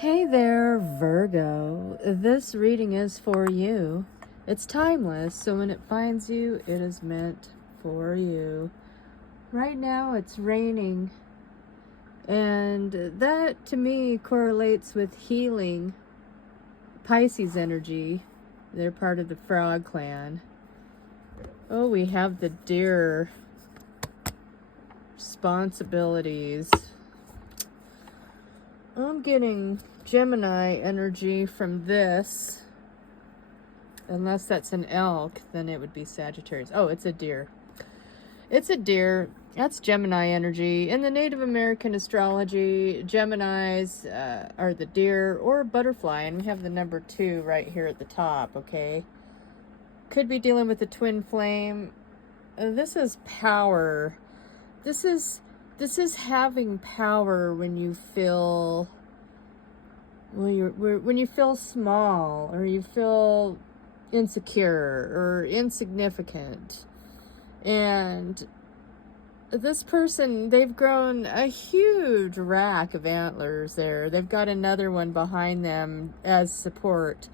Hey there, Virgo. This reading is for you. It's timeless, so when it finds you, it is meant for you. Right now, it's raining, and that to me correlates with healing. Pisces energy. They're part of the Frog Clan. Oh, we have the Deer. Responsibilities. I'm getting Gemini energy from this. Unless that's an elk, then it would be Sagittarius. Oh, it's a deer. It's a deer. That's Gemini energy. In the Native American astrology, Geminis are the deer or butterfly, and we have the number 2 right here at the top, okay? Could be dealing with the twin flame. This is power. This is having power when you feel when you feel small, or you feel insecure or insignificant. And this person, they've grown a huge rack of antlers there. They've got another one behind them as support.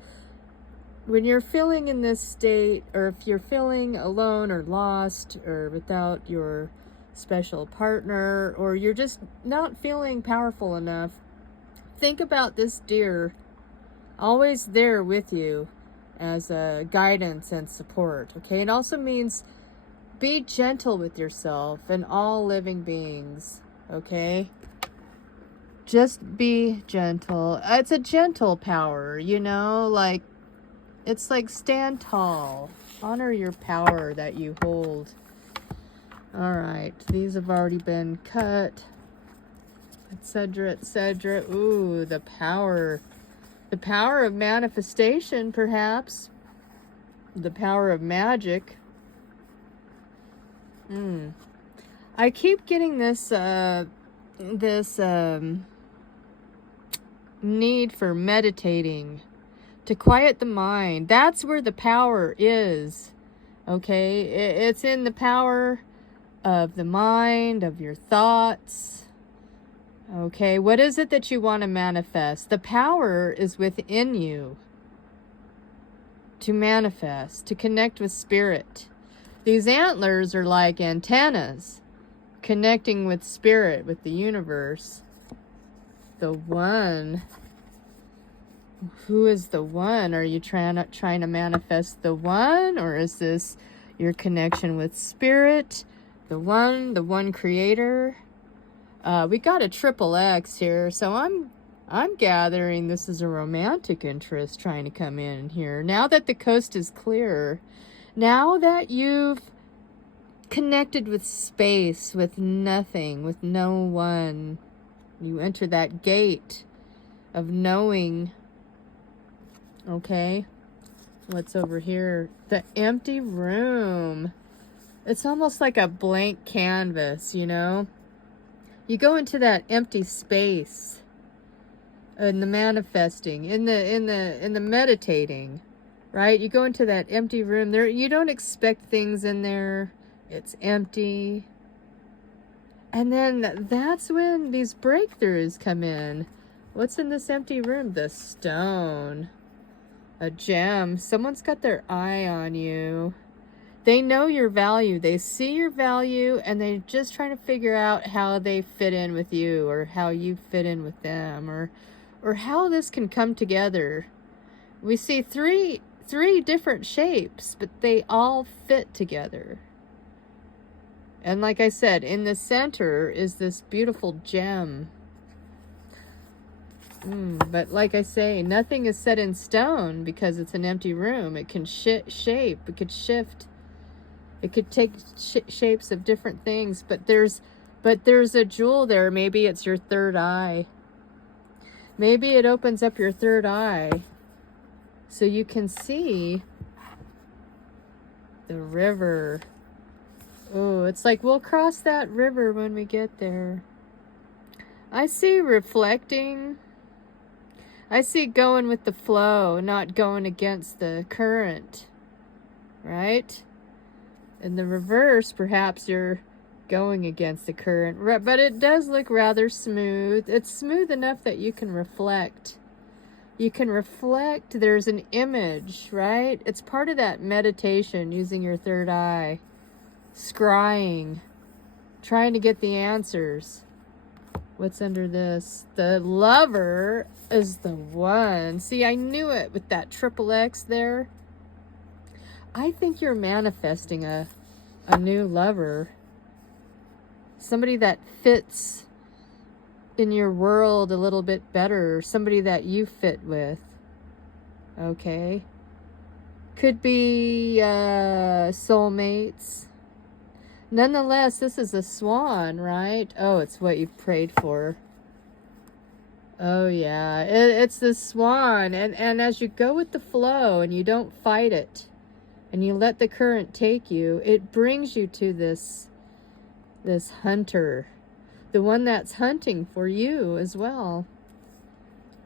When you're feeling in this state, or if you're feeling alone or lost or without your special partner, or you're just not feeling powerful enough, think about this deer always there with you as a guidance and support, okay? It also means be gentle with yourself and all living beings, okay? Just be gentle. It's a gentle power, you know, like, it's like stand tall. Honor your power that you hold. All right, these have already been cut, etc., etc. Ooh, the power of manifestation, perhaps. The power of magic. I keep getting this need for meditating, to quiet the mind. That's where the power is, okay? It's in the power of the mind, of your thoughts. Okay, what is it that you want to manifest? The power is within you to manifest, to connect with spirit. These antlers are like antennas connecting with spirit, with the universe. The one. Who is the one? Are you trying to manifest the one, or is this your connection with spirit? The one creator. We got a triple X here, so I'm gathering this is a romantic interest trying to come in here. Now that the coast is clear, now that you've connected with space, with nothing, with no one, you enter that gate of knowing. Okay, what's over here? The empty room. It's almost like a blank canvas, you know? You go into that empty space in the manifesting, in the meditating, right? You go into that empty room. There, you don't expect things in there. It's empty. And then that's when these breakthroughs come in. What's in this empty room? The stone. A gem. Someone's got their eye on you. They know your value. They see your value, and they're just trying to figure out how they fit in with you, or how you fit in with them, or how this can come together. We see three different shapes, but they all fit together. And like I said, in the center is this beautiful gem. But like I say, nothing is set in stone because it's an empty room. It can shape. It could shift. It could take shapes of different things. But there's a jewel there. Maybe it's your third eye. Maybe it opens up your third eye so you can see the river. Oh, it's like we'll cross that river when we get there. I see reflecting. I see going with the flow, not going against the current, right? In the reverse, perhaps you're going against the current, but it does look rather smooth. It's smooth enough that you can reflect. You can reflect. There's an image, right? It's part of that meditation, using your third eye, scrying, trying to get the answers. What's under this? The Lover is the one. See, I knew it with that triple X there. I think you're manifesting a new lover. Somebody that fits in your world a little bit better. Somebody that you fit with. Okay. Could be soulmates. Nonetheless, this is a swan, right? Oh, it's what you prayed for. Oh, yeah. It's the swan. And as you go with the flow and you don't fight it, and you let the current take you, it brings you to this hunter. The one that's hunting for you as well.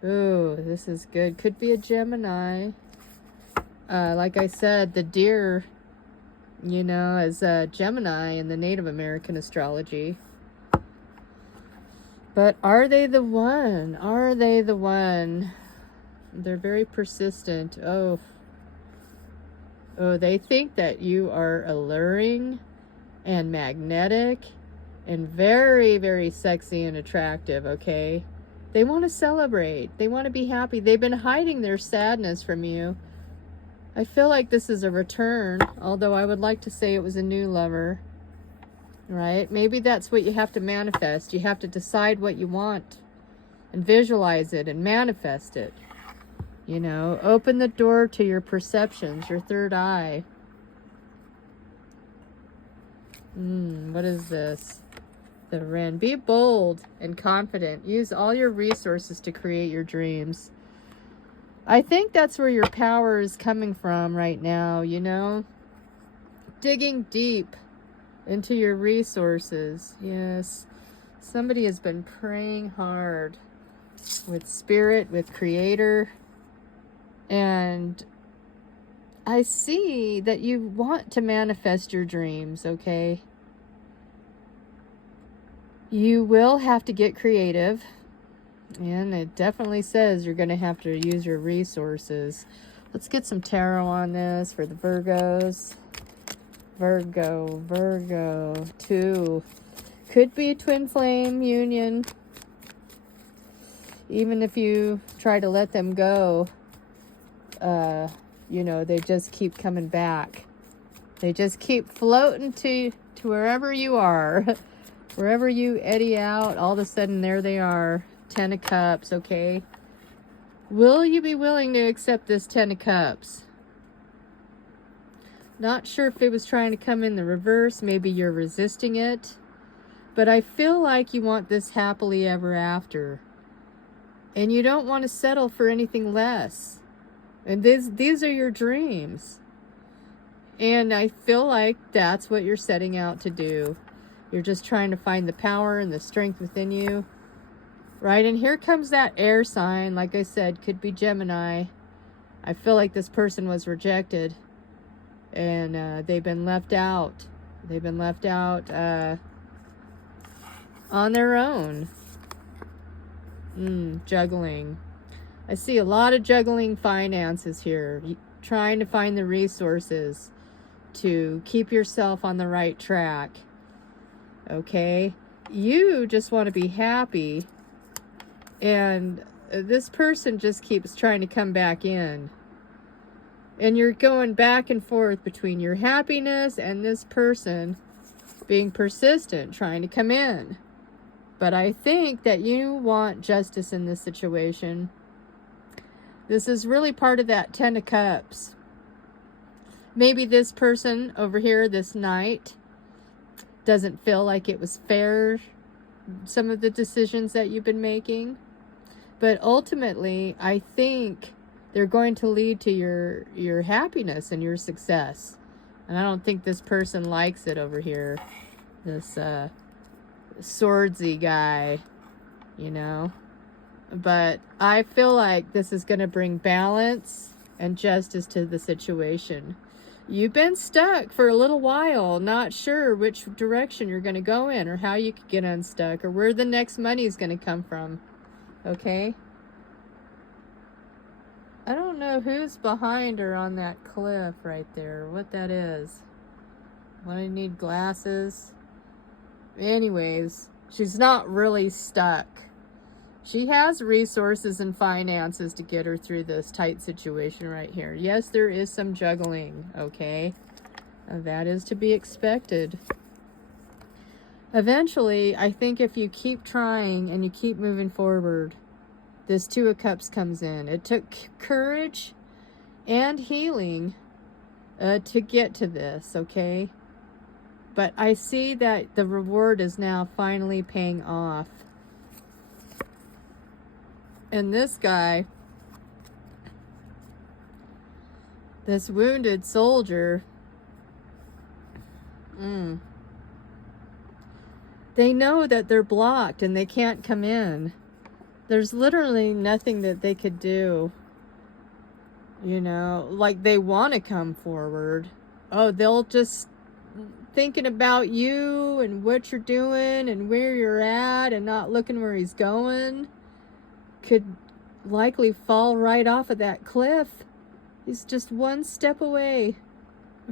Ooh, this is good. Could be a Gemini. Like I said, the deer, you know, is a Gemini in the Native American astrology. But are they the one? Are they the one? They're very persistent. Oh, they think that you are alluring and magnetic and very, very sexy and attractive, okay? They want to celebrate. They want to be happy. They've been hiding their sadness from you. I feel like this is a return, although I would like to say it was a new lover, right? Maybe that's what you have to manifest. You have to decide what you want and visualize it and manifest it. You know, open the door to your perceptions, your third eye. What is this? The Wren. Be bold and confident. Use all your resources to create your dreams. I think that's where your power is coming from right now, you know? Digging deep into your resources. Yes. Somebody has been praying hard with spirit, with creator. And I see that you want to manifest your dreams, okay? You will have to get creative. And it definitely says you're going to have to use your resources. Let's get some tarot on this for the Virgos. Virgo 2. Could be a twin flame union. Even if you try to let them go, you know, they just keep coming back. They just keep floating to wherever you are. Wherever you eddy out, all of a sudden there they are. 10 of Cups, okay? Will you be willing to accept this 10 of Cups? Not sure if it was trying to come in the reverse. Maybe you're resisting it. But I feel like you want this happily ever after. And you don't want to settle for anything less. And these are your dreams. And I feel like that's what you're setting out to do. You're just trying to find the power and the strength within you. Right, and here comes that air sign. Like I said, could be Gemini. I feel like this person was rejected. And they've been left out. They've been left out on their own. Juggling. I see a lot of juggling finances here. Trying to find the resources to keep yourself on the right track. Okay? You just want to be happy. And this person just keeps trying to come back in. And you're going back and forth between your happiness and this person being persistent, trying to come in. But I think that you want justice in this situation. This is really part of that 10 of Cups. Maybe this person over here, this Knight, doesn't feel like it was fair, some of the decisions that you've been making. But ultimately, I think they're going to lead to your happiness and your success. And I don't think this person likes it over here. This swordsy guy, you know. But I feel like this is going to bring balance and justice to the situation. You've been stuck for a little while, not sure which direction you're going to go in or how you could get unstuck or where the next money is going to come from. Okay? I don't know who's behind her on that cliff right there, what that is. I need glasses. Anyways, she's not really stuck. She has resources and finances to get her through this tight situation right here. Yes, there is some juggling, okay? That is to be expected. Eventually, I think if you keep trying and you keep moving forward, this Two of Cups comes in. It took courage and healing to get to this, okay? But I see that the reward is now finally paying off. And this guy, this wounded soldier, they know that they're blocked and they can't come in. There's literally nothing that they could do. You know, like they want to come forward. Oh, they'll just thinking about you and what you're doing and where you're at and not looking where he's going. Could likely fall right off of that cliff. He's just one step away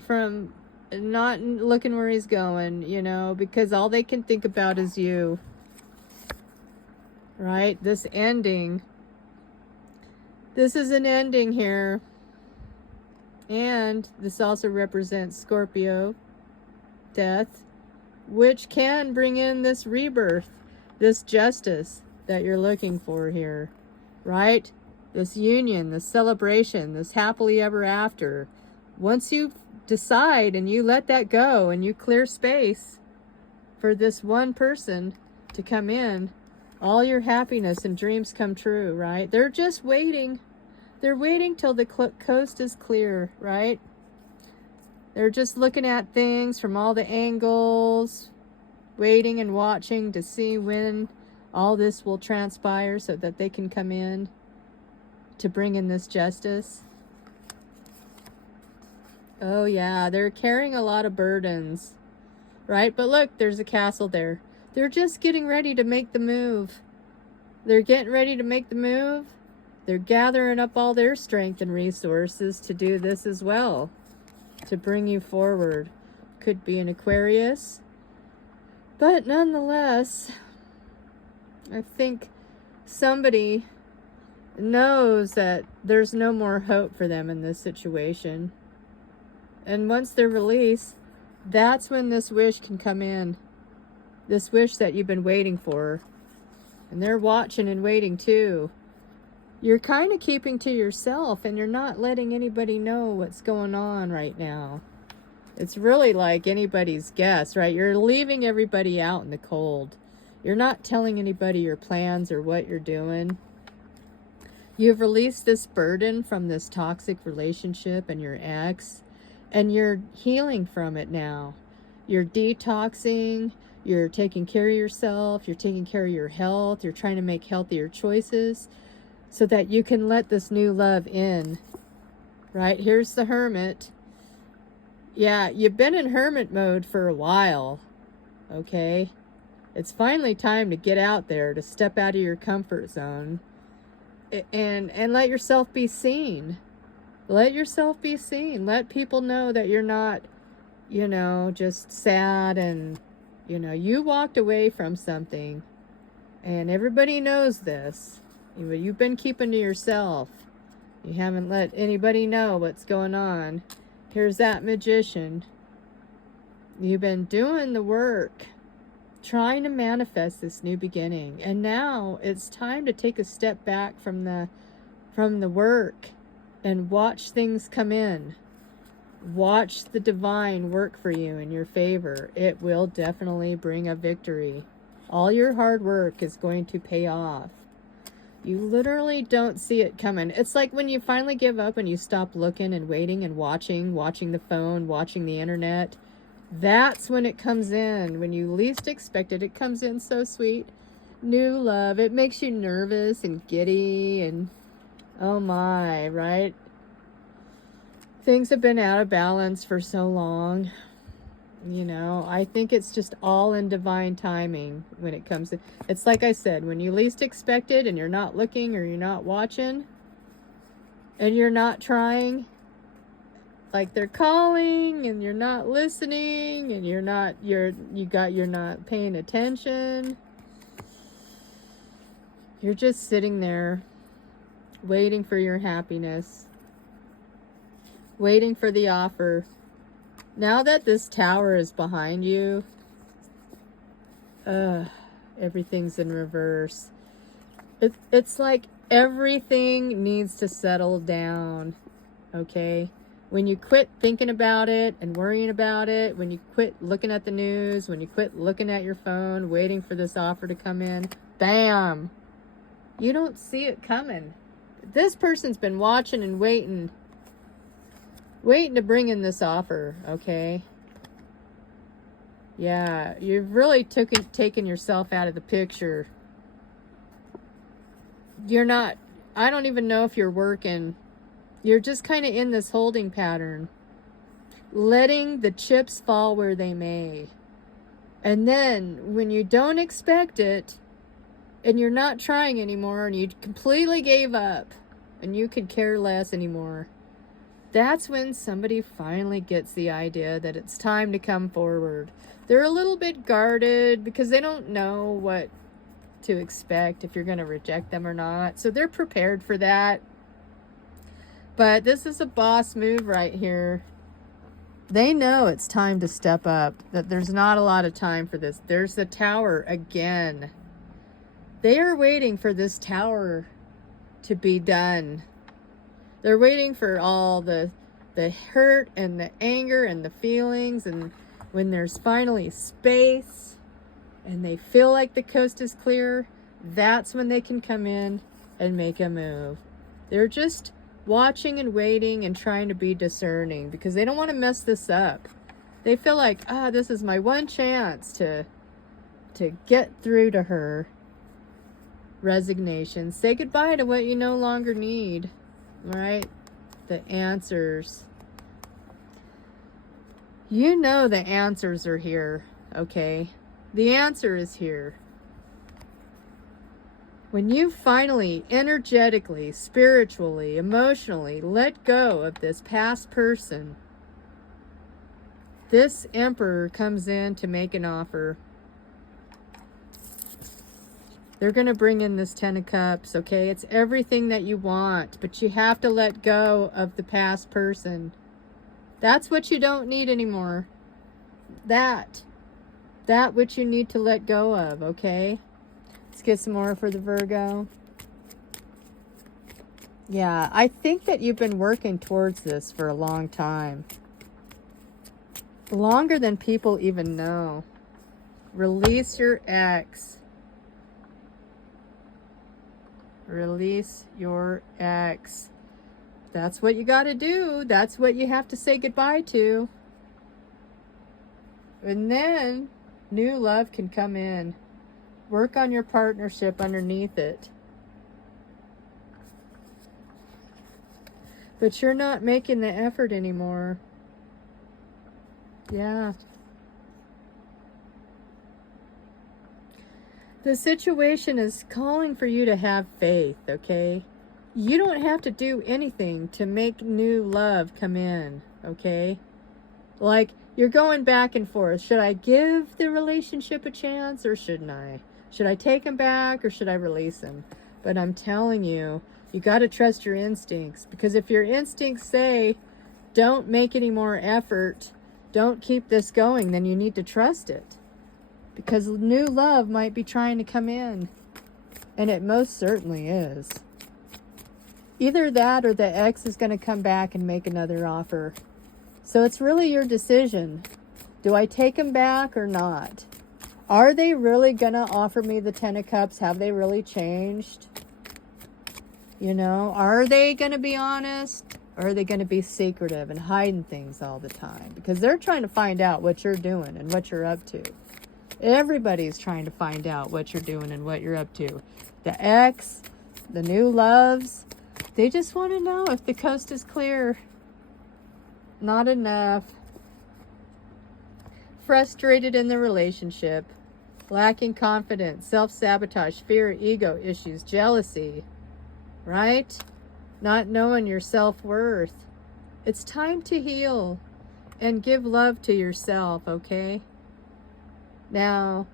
from not looking where he's going, you know, because all they can think about is you. Right? This ending. This is an ending here. And this also represents Scorpio, death, which can bring in this rebirth, this justice that you're looking for here, right? This union, this celebration, this happily ever after. Once you decide and you let that go and you clear space for this one person to come in, all your happiness and dreams come true, right? They're just waiting. They're waiting till the coast is clear, right? They're just looking at things from all the angles, waiting and watching to see when all this will transpire so that they can come in to bring in this justice. Oh yeah, they're carrying a lot of burdens, right? But look, there's a castle there. They're just getting ready to make the move. They're getting ready to make the move. They're gathering up all their strength and resources to do this as well, to bring you forward. Could be an Aquarius, but nonetheless, I think somebody knows that there's no more hope for them in this situation. And once they're released, that's when this wish can come in. This wish that you've been waiting for. And they're watching and waiting too. You're kind of keeping to yourself and you're not letting anybody know what's going on right now. It's really like anybody's guess, right? You're leaving everybody out in the cold. You're not telling anybody your plans or what you're doing. You've released this burden from this toxic relationship and your ex, and you're healing from it now. You're detoxing, you're taking care of yourself, you're taking care of your health, you're trying to make healthier choices so that you can let this new love in. Right? Here's the Hermit. Yeah, you've been in hermit mode for a while. Okay? It's finally time to get out there, to step out of your comfort zone and let yourself be seen. Let yourself be seen. Let people know that you're not, you know, just sad and, you know, you walked away from something and everybody knows this. You've been keeping to yourself. You haven't let anybody know what's going on. Here's that Magician. You've been doing the work, trying to manifest this new beginning, and now it's time to take a step back from the work and watch things come in. Watch the divine work for you in your favor. It will definitely bring a victory. All your hard work is going to pay off. You literally don't see it coming. It's like when you finally give up and you stop looking and waiting and watching the phone, watching the internet. That's when it comes in. When you least expect it, it comes in so sweet. New love. It makes you nervous and giddy and oh my, right? Things have been out of balance for so long. You know, I think it's just all in divine timing when it comes to, it's like I said, when you least expect it and you're not looking or you're not watching and you're not trying, like they're calling and you're not listening and you're not paying attention. You're just sitting there waiting for your happiness, waiting for the offer. Now that this tower is behind you, everything's in reverse. It's like everything needs to settle down, okay? When you quit thinking about it and worrying about it, when you quit looking at the news, when you quit looking at your phone, waiting for this offer to come in, bam! You don't see it coming. This person's been watching and waiting to bring in this offer, okay? Yeah, you've really taken yourself out of the picture. You're not, I don't even know if you're working. You're just kind of in this holding pattern, letting the chips fall where they may. And then when you don't expect it and you're not trying anymore and you completely gave up and you could care less anymore, that's when somebody finally gets the idea that it's time to come forward. They're a little bit guarded because they don't know what to expect, if you're going to reject them or not. So they're prepared for that. But this is a boss move right here. They know it's time to step up, that there's not a lot of time for this. There's the tower again. They are waiting for this tower to be done. They're waiting for all the hurt and the anger and the feelings, and when there's finally space and they feel like the coast is clear, that's when they can come in and make a move. They're just watching and waiting and trying to be discerning because they don't want to mess this up. They feel like, this is my one chance to get through to her. Resignation. Say goodbye to what you no longer need. Right? The answers. You know the answers are here, okay? The answer is here. When you finally, energetically, spiritually, emotionally let go of this past person, this Emperor comes in to make an offer. They're going to bring in this Ten of Cups, okay? It's everything that you want, but you have to let go of the past person. That's what you don't need anymore. That which you need to let go of, okay? Let's get some more for the Virgo. Yeah, I think that you've been working towards this for a long time. Longer than people even know. Release your ex. Release your ex. That's what you got to do. That's what you have to say goodbye to. And then new love can come in. Work on your partnership underneath it. But you're not making the effort anymore. Yeah. The situation is calling for you to have faith, okay? You don't have to do anything to make new love come in, okay? Like, you're going back and forth. Should I give the relationship a chance or shouldn't I? Should I take him back or should I release him? But I'm telling you, you got to trust your instincts. Because if your instincts say, don't make any more effort, don't keep this going, then you need to trust it. Because new love might be trying to come in. And it most certainly is. Either that or the ex is going to come back and make another offer. So it's really your decision. Do I take him back or not? Are they really going to offer me the Ten of Cups? Have they really changed? You know, are they going to be honest? Or are they going to be secretive and hiding things all the time? Because they're trying to find out what you're doing and what you're up to. Everybody's trying to find out what you're doing and what you're up to. The ex, the new loves, they just want to know if the coast is clear. not enough, frustrated in the relationship, lacking confidence, self-sabotage, fear, ego issues, jealousy, right? Not knowing your self-worth. It's time to heal and give love to yourself, okay? Now,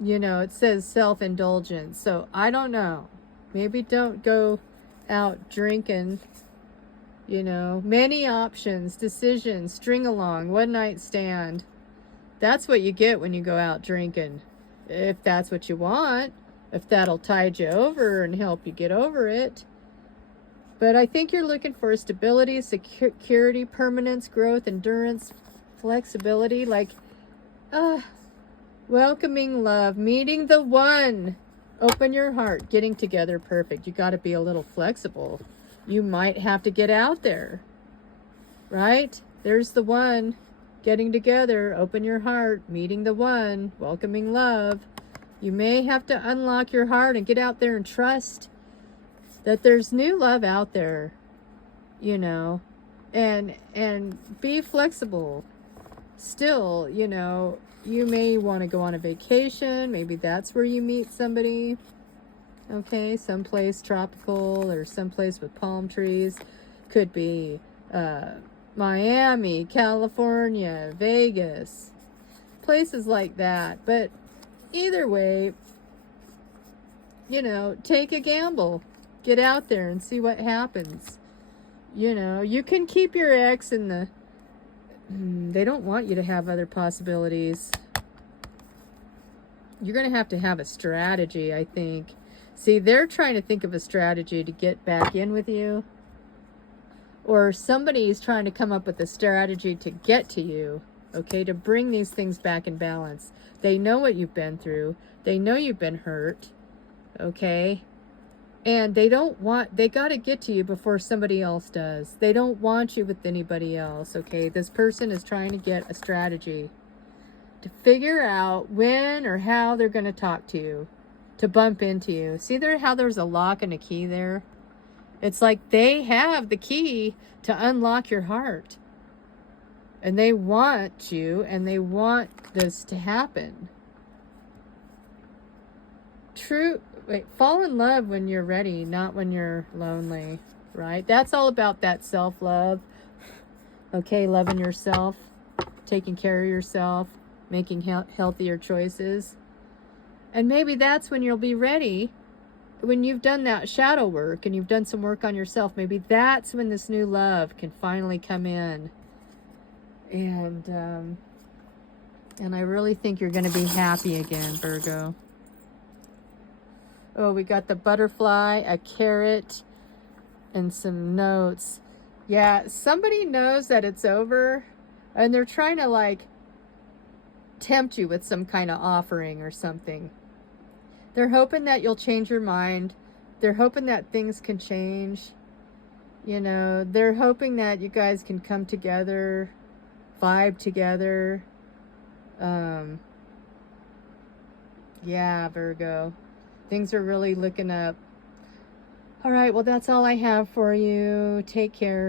you know, it says self-indulgence, so I don't know. Maybe don't go out drinking, you know. Many options, decisions, string along, one night stand. That's what you get when you go out drinking. If that's what you want, if that'll tide you over and help you get over it. But I think you're looking for stability, security, permanence, growth, endurance, flexibility, like welcoming love, meeting the one. Open your heart, getting together, perfect. You got to be a little flexible. You might have to get out there, right? There's the one, getting together, open your heart, meeting the one, welcoming love. You may have to unlock your heart and get out there and trust that there's new love out there, you know, and be flexible. Still, you know, you may want to go on a vacation. Maybe that's where you meet somebody. Okay, someplace tropical or someplace with palm trees. Could be Miami, California, Vegas, places like that. But either way, you know, take a gamble. Get out there and see what happens. You know, you can keep your ex in the... They don't want you to have other possibilities. You're going to have a strategy, I think. See, they're trying to think of a strategy to get back in with you. Or somebody's trying to come up with a strategy to get to you. Okay, to bring these things back in balance. They know what you've been through. They know you've been hurt. Okay? And they got to get to you before somebody else does. They don't want you with anybody else, okay? This person is trying to get a strategy to figure out when or how they're going to talk to you, to bump into you. See how there's a lock and a key there? It's like they have the key to unlock your heart. And they want you, and they want this to happen. Fall in love when you're ready, not when you're lonely, right? That's all about that self-love. Okay, loving yourself, taking care of yourself, making healthier choices. And maybe that's when you'll be ready, when you've done that shadow work and you've done some work on yourself. Maybe that's when this new love can finally come in. And I really think you're going to be happy again, Virgo. Oh, we got the butterfly, a carrot, and some notes. Yeah, somebody knows that it's over, and they're trying to, like, tempt you with some kind of offering or something. They're hoping that you'll change your mind. They're hoping that things can change. You know, they're hoping that you guys can come together, vibe together. Yeah, Virgo. Things are really looking up. All right, well, that's all I have for you. Take care.